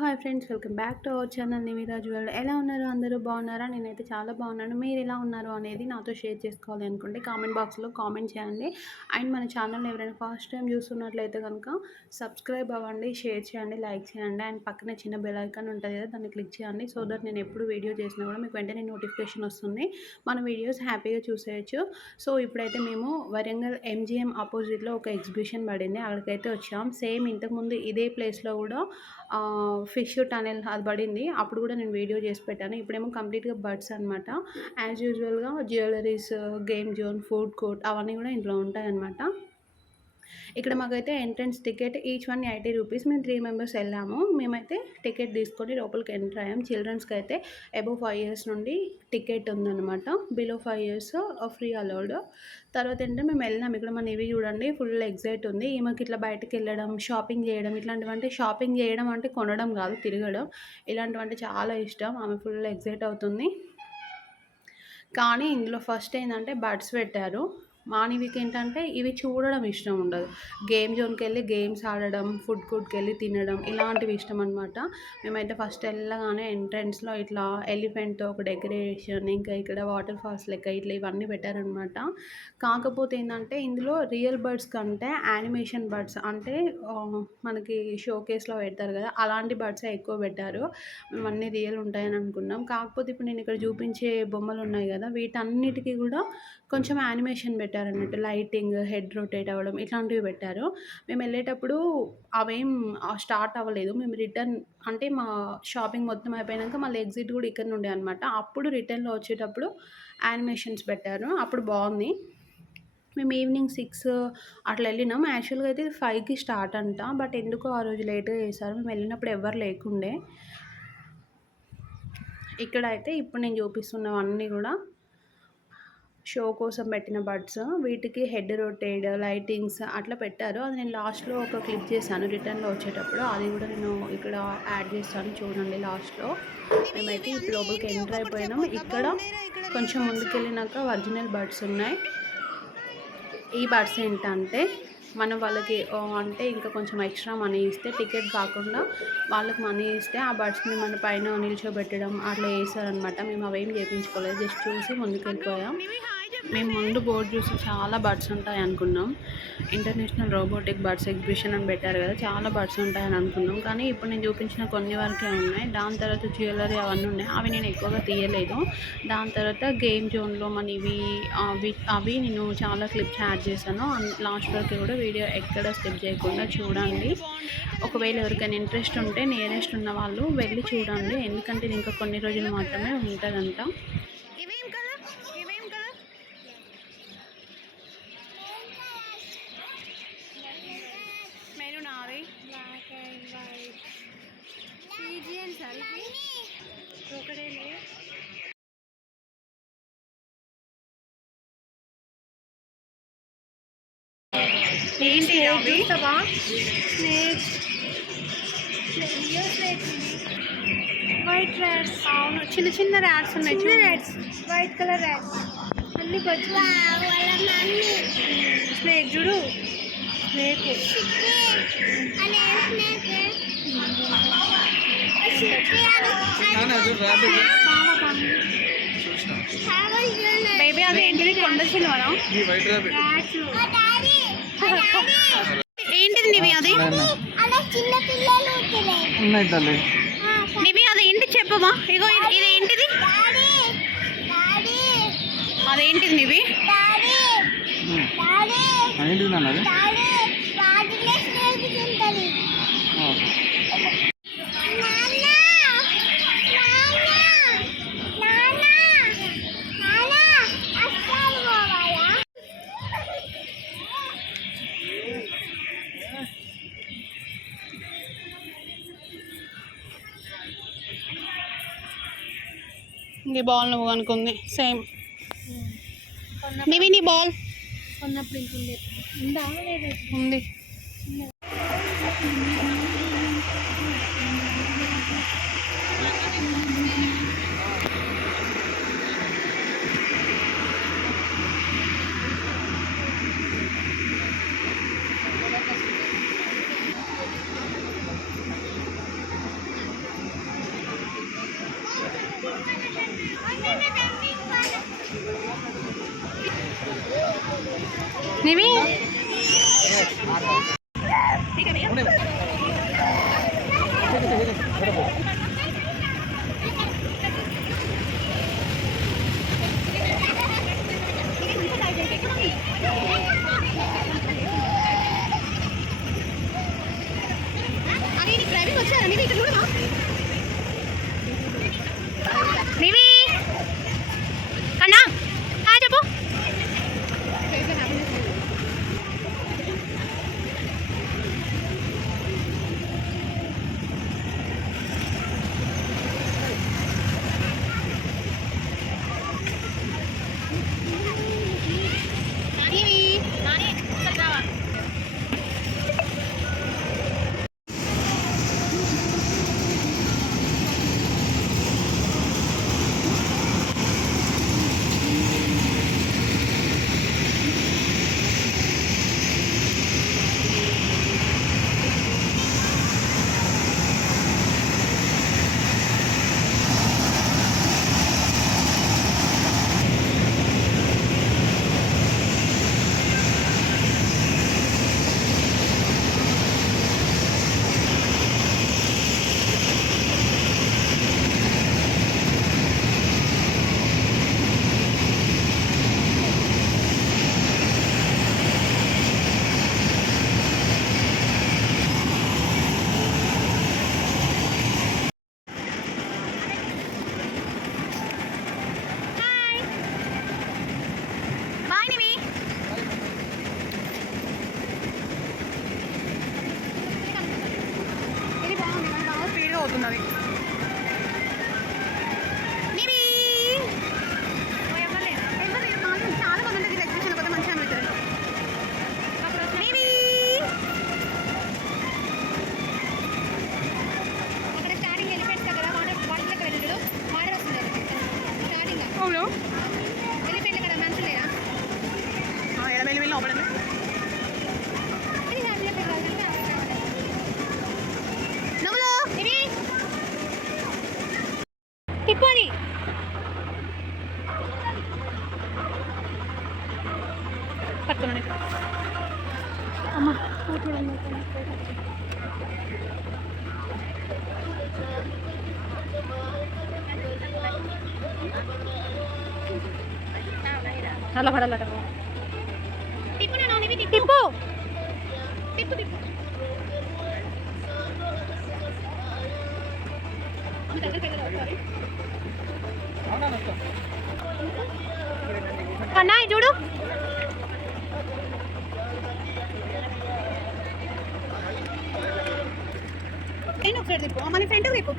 Hi friends, welcome back to our channel Nimiraj World. ఎలా ఉన్నారు? అందరూ బాగున్నారా? నేనైతే చాలా బాగున్నాను. మీరు ఎలా ఉన్నారు అనేది నాతో షేర్ చేసుకోవాలి అనుకుంటే కామెంట్ బాక్స్లో కామెంట్ చేయండి. అండ్ మన ఛానల్ ఎవరైనా ఫస్ట్ టైం చూస్తున్నట్లయితే కనుక సబ్స్క్రైబ్ అవ్వండి, షేర్ చేయండి, లైక్ చేయండి. అండ్ పక్కనే చిన్న బెల్ ఐకాన్ ఉంటుంది కదా, దాన్ని క్లిక్ చేయండి. సో దట్ నేను ఎప్పుడు వీడియో చేసినా కూడా మీకు వెంటనే నోటిఫికేషన్ వస్తుంది. మన వీడియోస్ హ్యాపీగా చూసేయచ్చు. సో ఇప్పుడైతే మేము వరంగల్ MGM ఆపోజిట్లో ఒక ఎగ్జిబిషన్ పడింది, అక్కడికైతే వచ్చాం. సేమ్ ఇంతకుముందు ఇదే ప్లేస్లో కూడా ఫిష్ టనెల్ అది పడింది. అప్పుడు కూడా నేను వీడియో చేసి పెట్టాను. ఇప్పుడేమో కంప్లీట్గా బర్డ్స్ అనమాట. యాజ్ యూజువల్గా jewelleries, game zone, food court అవన్నీ కూడా ఇంట్లో ఉంటాయన్నమాట. ఇక్కడ మాకైతే entrance ticket each one 80 rupees. మేము 3 మెంబర్స్ వెళ్ళాము. మేమైతే టికెట్ తీసుకొని లోపలికి ఎంటర్ అయ్యాం. చిల్డ్రన్స్కి అయితే అబవ్ 5 ఇయర్స్ నుండి టికెట్ ఉందన్నమాట. Below 5 years free allowed. తర్వాత ఏంటంటే మేము వెళ్ళినాం. ఇక్కడ మన ఇవి చూడండి, ఫుల్ ఎగ్జైట్ ఉంది. ఈమెకి ఇట్లా బయటకు వెళ్ళడం, షాపింగ్ చేయడం, ఇట్లాంటివంటే షాపింగ్ చేయడం అంటే కొనడం కాదు, తిరగడం, ఇలాంటివంటే చాలా ఇష్టం. ఆమె ఫుల్ ఎగ్జైట్ అవుతుంది. కానీ ఇందులో ఫస్ట్ ఏంటంటే బడ్స్ పెట్టారు. మానవికి ఏంటంటే ఇవి చూడడం ఇష్టం ఉండదు. గేమ్ జోన్కి వెళ్ళి గేమ్స్ ఆడడం, ఫుడ్ కోర్ట్కి వెళ్ళి తినడం, ఇలాంటివి ఇష్టం అనమాట. మేమైతే ఫస్ట్ వెళ్ళగానే ఎంట్రన్స్లో ఇట్లా ఎలిఫెంట్తో ఒక డెకరేషన్, ఇంకా ఇక్కడ వాటర్ ఫాల్స్ లెక్క ఇట్లా ఇవన్నీ పెట్టారనమాట. కాకపోతే ఏంటంటే ఇందులో రియల్ బర్డ్స్ కంటే యానిమేషన్ బర్డ్స్ అంటే మనకి షోకేస్లో పెడతారు కదా, అలాంటి బర్డ్సే ఎక్కువ పెట్టారు. మేము అన్నీ రియల్ ఉంటాయని అనుకున్నాం. కాకపోతే ఇప్పుడు నేను ఇక్కడ చూపించే బొమ్మలు ఉన్నాయి కదా, వీటన్నిటికీ కూడా కొంచెం యానిమేషన్ పెట్టారన్నట్టు. లైటింగ్, హెడ్ రొటేట్ అవ్వడం, ఇట్లాంటివి పెట్టారు. మేము వెళ్ళేటప్పుడు అవేం స్టార్ట్ అవ్వలేదు. మేము రిటర్న్ అంటే మా షాపింగ్ మొత్తం అయిపోయాక మళ్ళీ ఎగ్జిట్ కూడా ఇక్కడ నుండే అనమాట. అప్పుడు రిటర్న్లో వచ్చేటప్పుడు యానిమేషన్స్ పెట్టారు. అప్పుడు బాగుంది. మేము ఈవినింగ్ 6 అట్లా వెళ్ళినాం. యాక్చువల్గా అయితే 5కి స్టార్ట్ అంట, బట్ ఎందుకో ఆ రోజు లేట్గా చేశారు. మేము వెళ్ళినప్పుడు ఎవరు లేకుండే. ఇక్కడ అయితే ఇప్పుడు నేను చూపిస్తున్నవన్నీ కూడా షో కోసం పెట్టిన బర్డ్స్. వీటికి హెడ్ రొటేట్, లైటింగ్స్ అట్లా పెట్టారు. అది నేను లాస్ట్లో ఒక క్లిప్ చేశాను రిటర్న్లో వచ్చేటప్పుడు. అది కూడా నేను ఇక్కడ యాడ్ చేస్తాను, చూడండి లాస్ట్లో. మేమైతే ఇప్పుడు లోపలికి ఎంటర్ అయిపోయినాం. ఇక్కడ కొంచెం ముందుకెళ్ళినాక ఒరిజినల్ బర్డ్స్ ఉన్నాయి. ఈ బర్డ్స్ ఏంటంటే మనం వాళ్ళకి అంటే ఇంకా కొంచెం ఎక్స్ట్రా మనీ ఇస్తే, టికెట్ కాకుండా వాళ్ళకి మనీ ఇస్తే ఆ బర్డ్స్ని మన పైన నిల్చోబెట్టడం అట్లా చేస్తారనమాట. మేము అవేం చేయించుకోలేదు, జస్ట్ చూసి ముందుకు వెళ్ళిపోయాం. మేము ముందు బోర్డు చూసి చాలా బర్డ్స్ ఉంటాయి అనుకున్నాం. ఇంటర్నేషనల్ రోబోటిక్ బర్డ్స్ ఎగ్జిబిషన్ అని పెట్టారు కదా, చాలా బర్డ్స్ ఉంటాయని అనుకున్నాం. కానీ ఇప్పుడు నేను చూపించిన కొన్ని వరకే ఉన్నాయి. దాని తర్వాత జ్యువెలరీ అవన్నీ ఉన్నాయి, అవి నేను ఎక్కువగా తీయలేదు. దాని తర్వాత గేమ్ జోన్లో మన అవి నేను చాలా క్లిప్స్ యాడ్ చేశాను. లాస్ట్ వరకు కూడా వీడియో ఎక్కడ స్కిప్ చేయకుండా చూడండి. ఒకవేళ ఎవరికైనా ఇంట్రెస్ట్ ఉంటే నియరెస్ట్ ఉన్న వాళ్ళు వెళ్ళి చూడండి, ఎందుకంటే ఇది ఇంకా కొన్ని రోజులు మాత్రమే ఉంటుందంట. ఏంటి వైట్ ర్యాట్స్. అవును, చిన్న చిన్న ర్యాట్స్ ఉన్నాయి. చిన్న ర్యాట్స్, వైట్ కలర్ ర్యాట్స్ అన్ని స్నేక్ చూడు, స్నేక్. బేబీ అది ఏంటిది? కొండ చిలువనా? ఏంటిది నివి? అది నివి అదేంటి చెప్పమా? ఇగో ఇది ఏంటిది? అదేంటిది నివి? నీ బాల్ నువ్వు అనుకుంది సేమ్. నివి నీ బాల్ కొన్నప్పుడు ఉంది. నివి నివి కన్నా హాయ్ చెప్పు. అవుతున్నది చాలా మంది ఉంటుంది ఎగ్జిబిషన్ పోతే మంచిగా అనిపిస్తుంది. అక్కడ స్టార్టింగ్ ఎలిఫెంట్స్ దగ్గర వాటర్ వెళ్ళడు వాటర్ వస్తుంది స్టార్టింగ్ అవును ఎలిఫెంట్ కదా మనుషులు లేదా వెళ్ళి లోపల తిప్పని పట్టుకున్నాను అమ్మ చూడండి అలా పడాలట తిప్పు తిప్పు తిప్పు తిప్పు కన్నా చూడు నేను ఒకసారి తిప్పు మన ఫ్రెండ్ తిప్పు